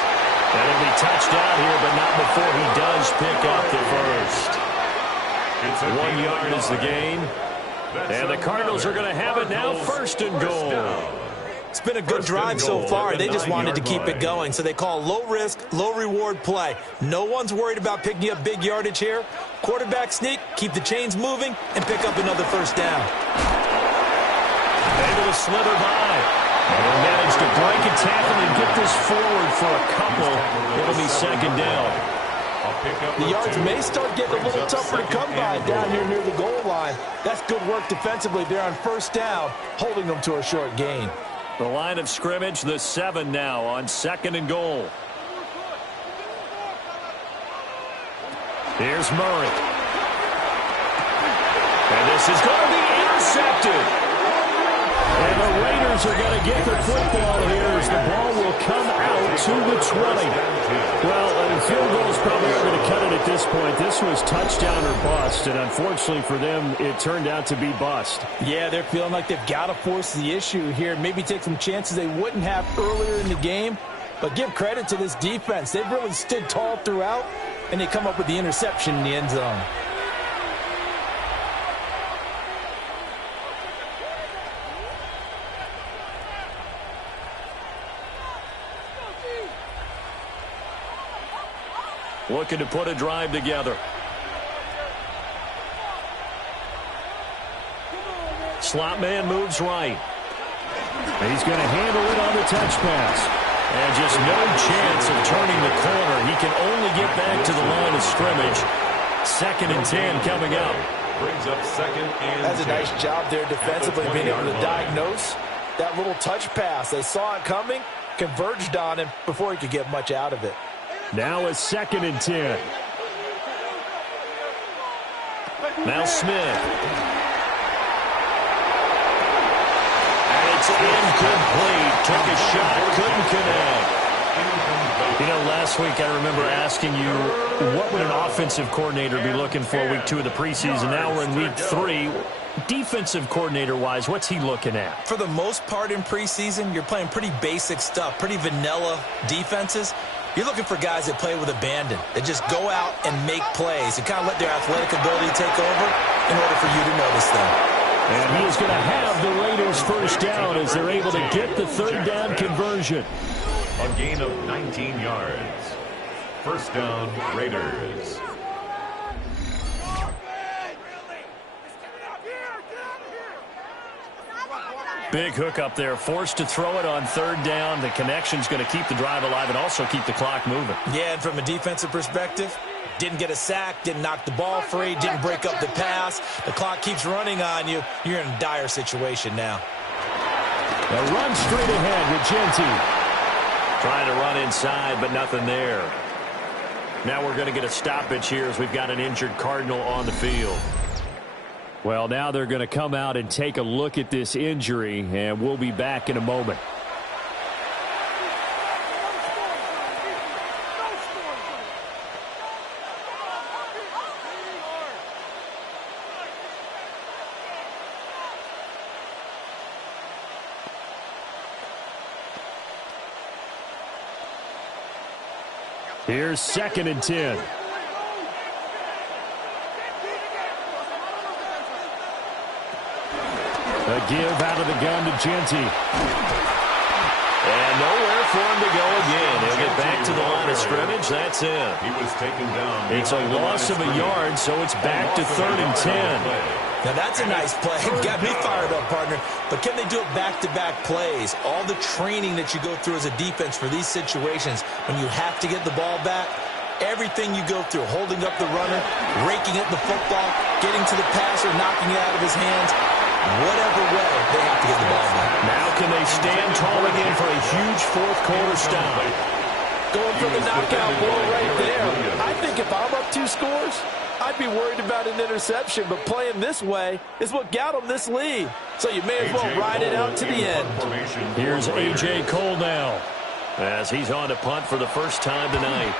That'll be touchdown here, but not before he does pick up the first. 1 yard is the gain. And the Cardinals are going to have it now, 1st and goal. It's been a good drive so far. They just wanted to keep it going, so they call low-risk, low-reward play. No one's worried about picking up big yardage here. Quarterback sneak, keep the chains moving, and pick up another 1st down. Able to slither by. And managed to break a tackle and get this forward for a couple. It'll be 2nd down. The yards may start getting a little tougher to come by down here near the goal line. That's good work defensively there on 1st down, holding them to a short gain. The line of scrimmage, the 7 now on 2nd and goal. Here's Murray. And this is going to be intercepted. And the Raiders are going to get the football here as the ball will come out to the 20. Well, field goals probably aren't going to cut it at this point. This was touchdown or bust, and unfortunately for them, it turned out to be bust. Yeah, they're feeling like they've got to force the issue here. Maybe take some chances they wouldn't have earlier in the game. But give credit to this defense. They've really stood tall throughout, and they come up with the interception in the end zone. Looking to put a drive together. Slot man moves right. He's going to handle it on the touch pass. And just no chance of turning the corner. He can only get back to the line of scrimmage. 2nd and 10 coming up. Brings up 2nd and 10. That's a nice job there defensively, being able to diagnose that little touch pass. They saw it coming, converged on him before he could get much out of it. Now it's 2nd and 10. Now Smith. And it's incomplete. Took a shot, couldn't connect. You know, last week I remember asking you, what would an offensive coordinator be looking for week 2 of the preseason? Now we're in week 3. Defensive coordinator-wise, what's he looking at? For the most part in preseason, you're playing pretty basic stuff, pretty vanilla defenses. You're looking for guys that play with abandon, that just go out and make plays and kind of let their athletic ability take over in order for you to notice them. And he is going to have the Raiders 1st down as they're able to get the 3rd down conversion. A gain of 19 yards. 1st down, Raiders. Big hook up there, forced to throw it on 3rd down. The connection's going to keep the drive alive and also keep the clock moving. Yeah, and from a defensive perspective, didn't get a sack, didn't knock the ball free, didn't break up the pass. The clock keeps running on you. You're in a dire situation now. A run straight ahead with Genty. Trying to run inside, but nothing there. Now we're going to get a stoppage here as we've got an injured Cardinal on the field. Well, now they're going to come out and take a look at this injury, and we'll be back in a moment. Here's 2nd and 10. A give out of the gun to Genty. And nowhere for him to go again. He'll get back to the line of scrimmage. That's it. He was taken down. It's a loss of a yard, so it's back to 3rd and 10. Now that's a nice play. Got me fired up, partner. But can they do it back-to-back plays? All the training that you go through as a defense for these situations, when you have to get the ball back, Everything you go through, holding up the runner, raking at the football, getting to the passer, knocking it out of his hands, whatever way, they have to get the ball back. Now can they stand tall again for a huge fourth-quarter stop? Going for the knockout blow right there. I think if I'm up 2 scores, I'd be worried about an interception, but playing this way is what got him this lead. So you may as well ride it out to the end. Here's A.J. Cole now, as he's on to punt for the first time tonight.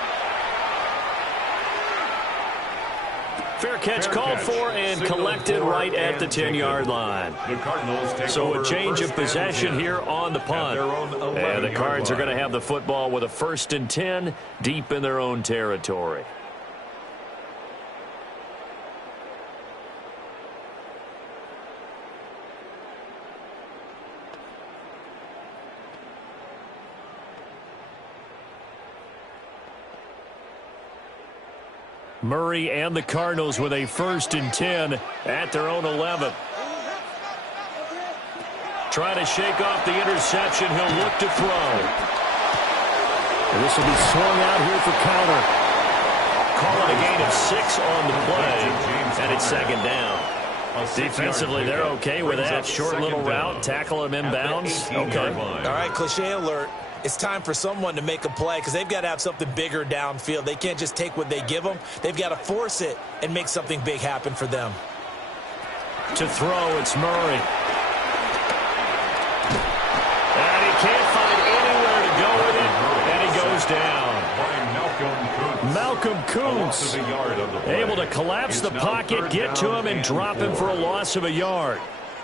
Fair catch called for and collected right at the 10-yard line. So a change of possession here on the punt. And the Cards are going to have the football with a 1st and 10 deep in their own territory. Murray and the Cardinals with a 1st and 10 at their own 11. Trying to shake off the interception. He'll look to throw. And this will be swung out here for counter. Calling a gain of 6 on the play, and it's 2nd down. Defensively, they're okay with that. Short little route, tackle him inbounds. Okay. All right, cliche alert. It's time for someone to make a play because they've got to have something bigger downfield. They can't just take what they give them. They've got to force it and make something big happen for them. To throw, it's Murray. And he can't find anywhere to go with it, and he goes down. Malcolm Kuntz able to collapse the pocket, get to him, and drop him for a loss of a yard.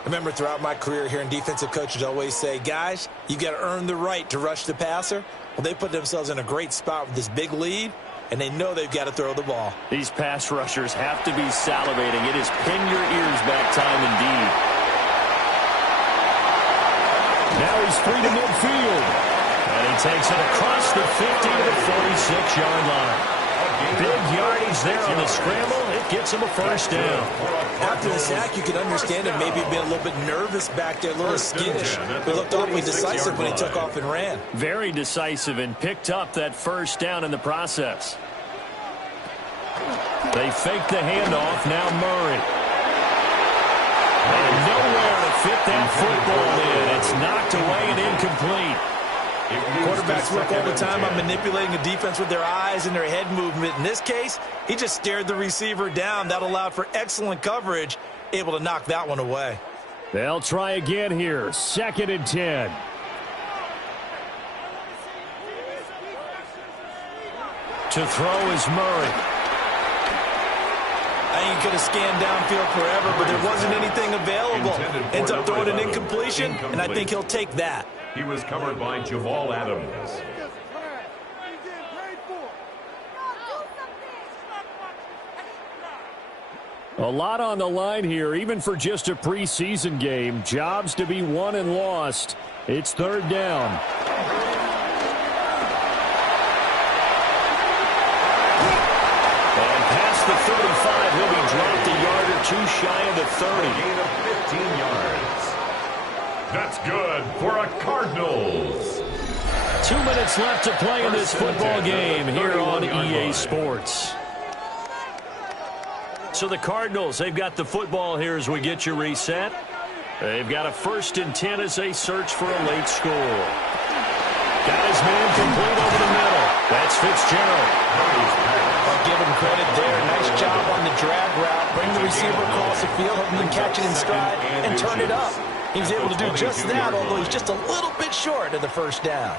Remember, throughout my career here in defensive coaches always say, guys, you got to earn the right to rush the passer. Well, they put themselves in a great spot with this big lead, and they know they've got to throw the ball. These pass rushers have to be salivating. It is pin your ears back time indeed. Now he's free to midfield. And he takes it across the 50 to the 46-yard line. Big yardage there on the scramble. It gets him a 1st down. After the sack, you can understand him maybe being a little bit nervous back there, a little skittish. He looked awfully decisive when he took off and ran. Very decisive and picked up that 1st down in the process. They fake the handoff. Now Murray. And nowhere to fit that football in. It's knocked away and incomplete. Quarterbacks work all the time on manipulating a defense with their eyes and their head movement. In this case, he just stared the receiver down. That allowed for excellent coverage, able to knock that one away. They'll try again here. 2nd and 10. To throw is Murray. I ain't going to scan downfield forever, but there wasn't anything available. Ends up throwing an incompletion, and I think he'll take that. He was covered by Jamal Adams. A lot on the line here, even for just a preseason game. Jobs to be won and lost. It's 3rd down. And past the 35, he'll be dropped a yard or 2 shy of the 30. Gain of 15 yards. That's good for a Cardinals. 2 minutes left to play in this football game here on EA Sports. So the Cardinals, they've got the football here as we get you reset. They've got a 1st and 10 as they search for a late score. Got his man complete over the middle. That's Fitzgerald. I'll give him credit there. Nice job on the drag route. Bring the receiver across the field, help him catch it in stride, and turn it up. He's able to do just that, although he's just a little bit short of the 1st down.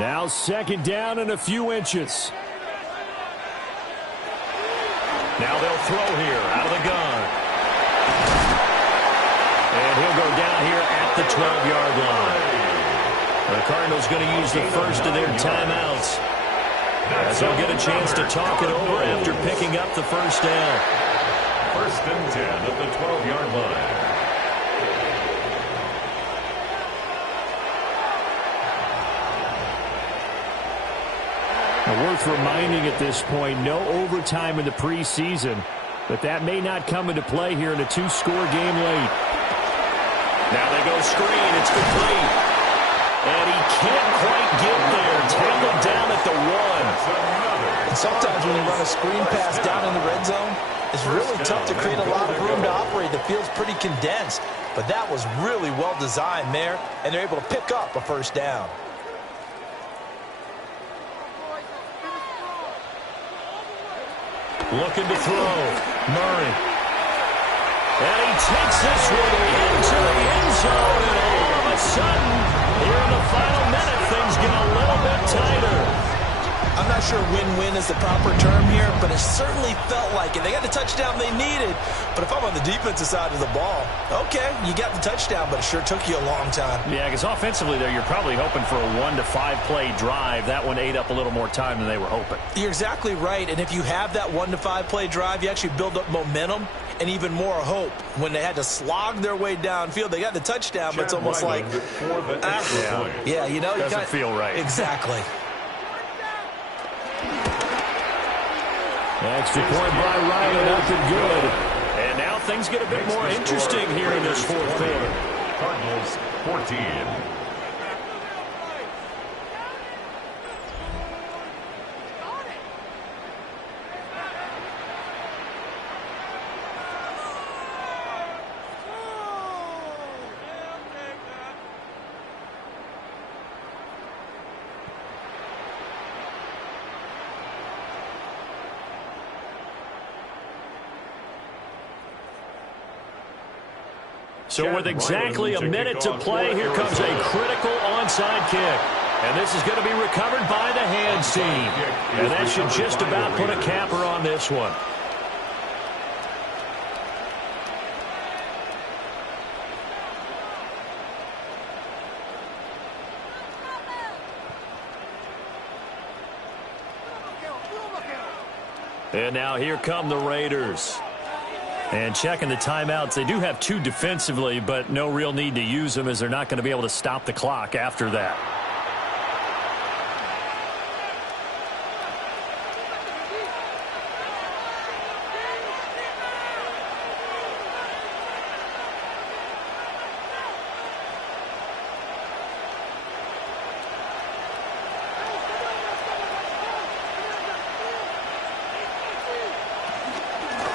Now 2nd down and a few inches. Now they'll throw here out of the gun. And he'll go down here at the 12-yard line. The Cardinals going to use the first of their timeouts, as they'll get a chance to talk it over after picking up the 1st down. 1st and 10 at the 12-yard line. Now, worth reminding at this point, no overtime in the preseason, but that may not come into play here in a 2-score game late. Now they go screen. It's complete. And he can't quite get there. Tackled down sometimes when you run a screen pass down in the red zone, it's really tough to create a lot of room to operate. The field's pretty condensed, but that was really well designed there, and they're able to pick up a first down. Looking to throw. Murray. And he takes this one into the end zone, and all of a sudden, here in the final minute, things get a little bit tighter. I'm not sure win-win is the proper term here, but it certainly felt like it. They got the touchdown they needed, but if I'm on the defensive side of the ball, okay, you got the touchdown, but it sure took you a long time. Yeah, because offensively there, you're probably hoping for a 1 to 5 play drive. That one ate up a little more time than they were hoping. You're exactly right, and if you have that 1 to 5 play drive, you actually build up momentum and even more hope. When they had to slog their way downfield, they got the touchdown, but it's almost like, yeah, you know, doesn't feel right. Exactly. Extra point by Riley, nothing good. And now things get a bit more interesting here in this fourth quarter. Cardinals 14. So with exactly a minute to play, here comes a critical onside kick. And this is going to be recovered by the hands team. And that should just about put a capper on this one. And now here come the Raiders. And checking the timeouts, they do have 2 defensively, but no real need to use them as they're not going to be able to stop the clock after that.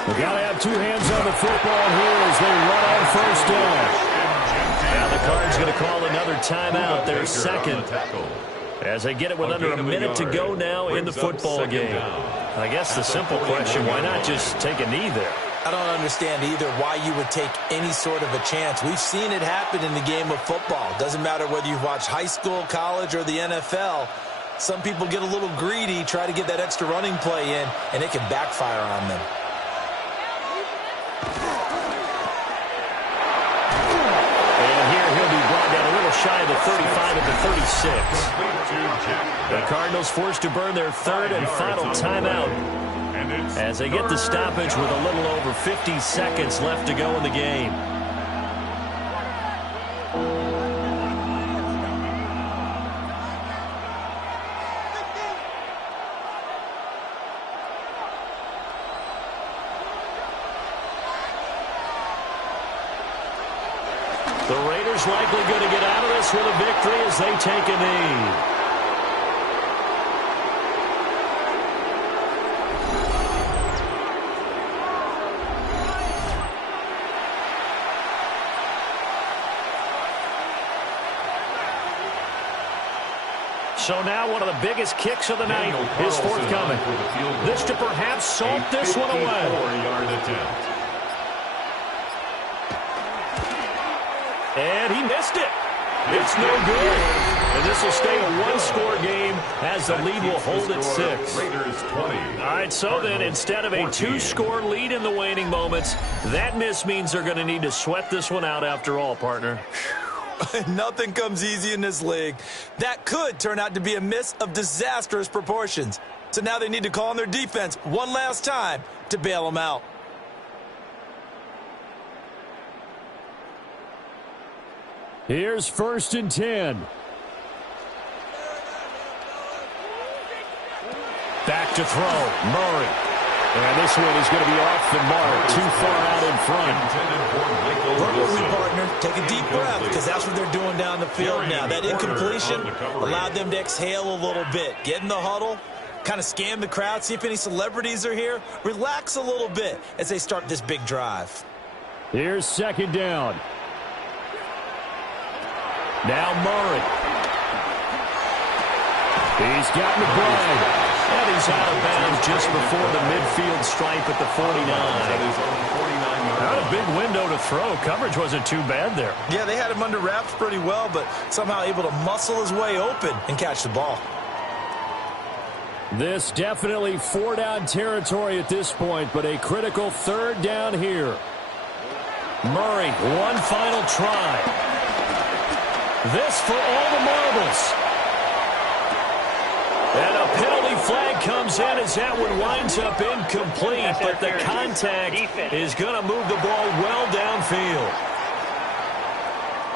We've got to have 2 hands on the football here as they run on first down. Now the Cards going to call another timeout, their second, as they get it with under a minute to go now in the football game. I guess the simple question, why not just take a knee there? I don't understand either why you would take any sort of a chance. We've seen it happen in the game of football. Doesn't matter whether you watch high school, college, or the NFL. Some people get a little greedy, try to get that extra running play in, and it can backfire on them. Shy of the 35 at the 36. The Cardinals forced to burn their third and final timeout as they get the stoppage with a little over 50 seconds left to go in the game. The Raiders likely going to get out of this with a victory as they take a knee. So now one of the biggest kicks of the night is forthcoming. This to perhaps salt this one away. 4-yard attempt. And he missed it. It's no good. And this will stay a one-score game as the lead will hold at 6. Raiders 20. All right, so then instead of a 2-score lead in the waning moments, that miss means they're going to need to sweat this one out after all, partner. Nothing comes easy in this league. That could turn out to be a miss of disastrous proportions. So now they need to call on their defense one last time to bail them out. Here's 1st and 10. Back to throw. Murray. And this one is going to be off the mark. Too far out in front. Perfectly, partner. Take a deep breath because that's what they're doing down the field now. That incompletion allowed them to exhale a little bit. Get in the huddle, kind of scan the crowd, see if any celebrities are here. Relax a little bit as they start this big drive. Here's second down. Now Murray. He's got McBride. And he's out of bounds just before the midfield stripe at the 49. Not a big window to throw. Coverage wasn't too bad there. Yeah, they had him under wraps pretty well, but somehow able to muscle his way open and catch the ball. This definitely four-down territory at this point, but a critical third down here. Murray, one final try. This for all the marbles. And a penalty flag comes in as that one winds up incomplete, but the contact is going to move the ball well downfield.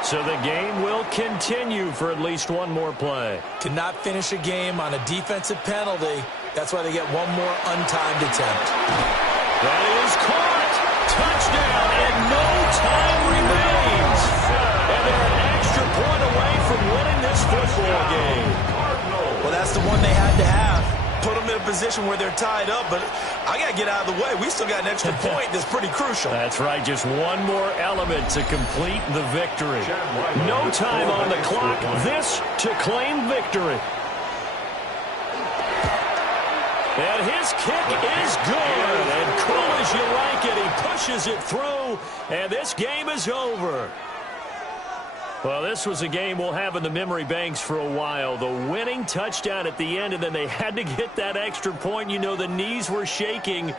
So the game will continue for at least one more play. Cannot finish a game on a defensive penalty. That's why they get one more untimed attempt. That is caught. Touchdown, and no time remains. And they're an extra point away from winning this football game. Well, that's the one they had to have. Put them in a position where they're tied up, but I got to get out of the way. We still got an extra point that's pretty crucial. That's right. Just one more element to complete the victory. No time on the clock. This to claim victory. And his kick is good. And cool as you like it, he pushes it through, and this game is over. Well, this was a game we'll have in the memory banks for a while. The winning touchdown at the end, and then they had to get that extra point. You know, the knees were shaking,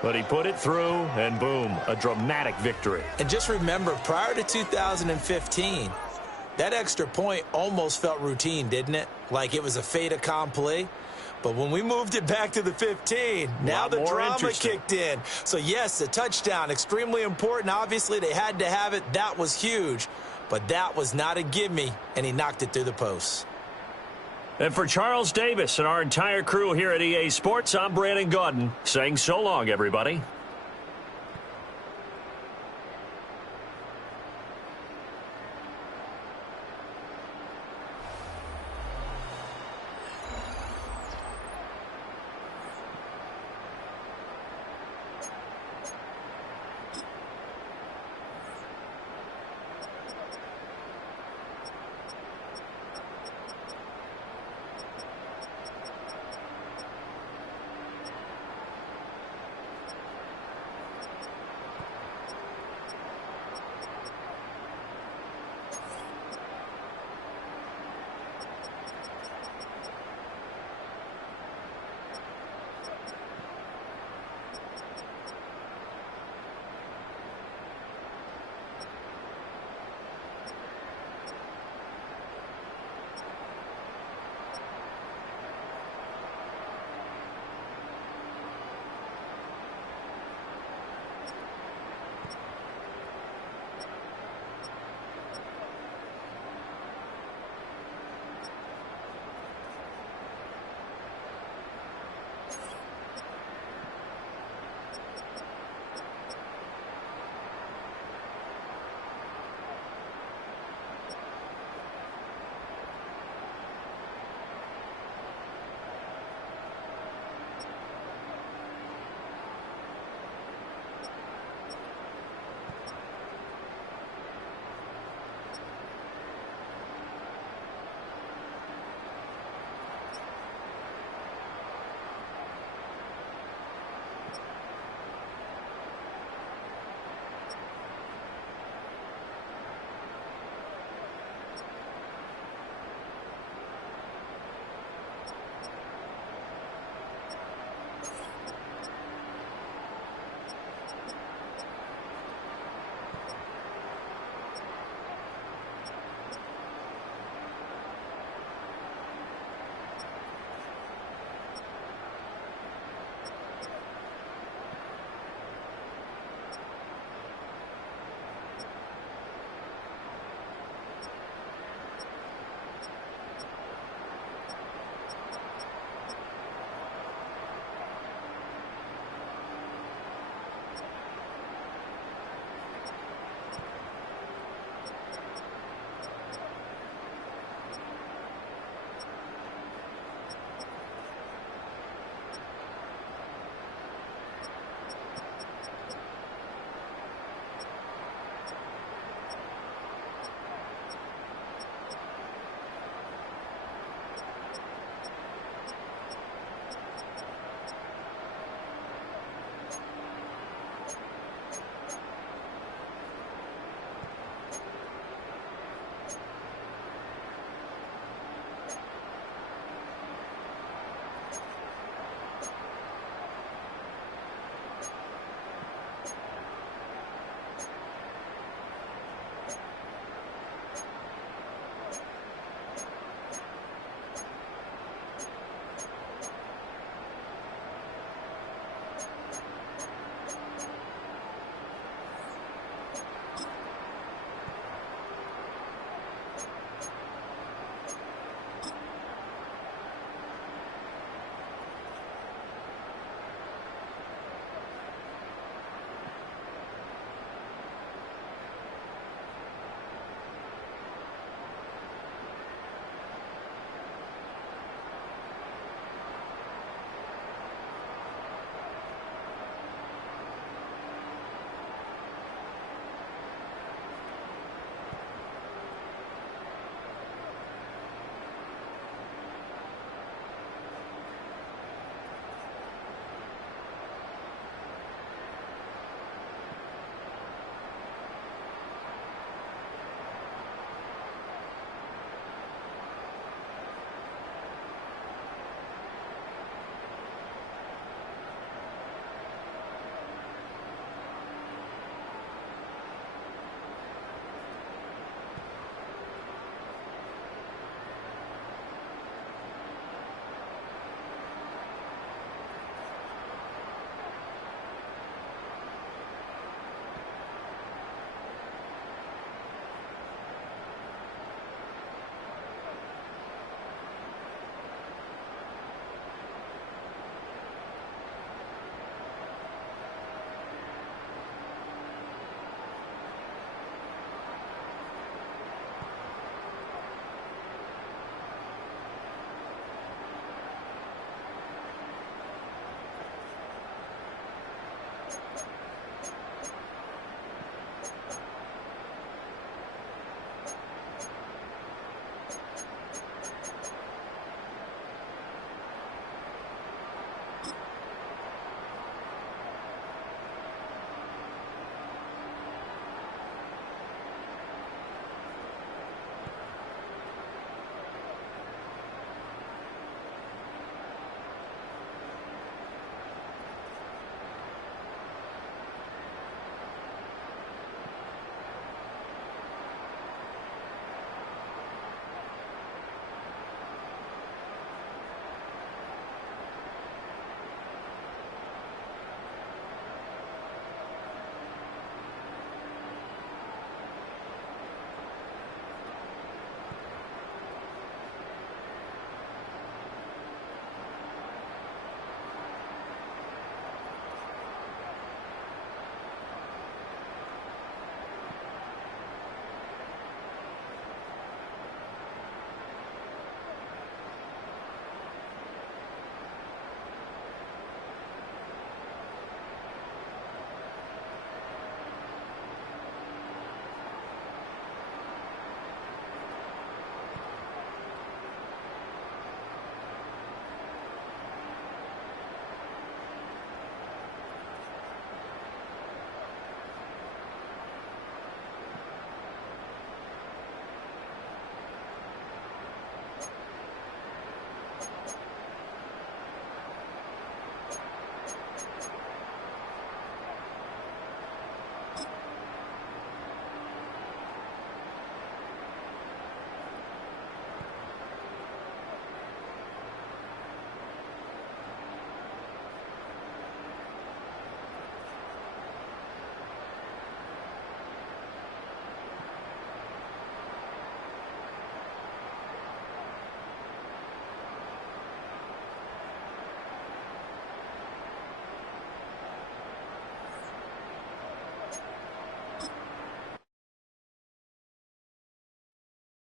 but he put it through, and boom, a dramatic victory. And just remember, prior to 2015, that extra point almost felt routine, didn't it? Like it was a fait accompli. But when we moved it back to the 15, now the drama kicked in. So, yes, the touchdown, extremely important. Obviously, they had to have it. That was huge. But that was not a gimme, and he knocked it through the posts. And for Charles Davis and our entire crew here at EA Sports, I'm Brandon Gaudin saying so long, everybody.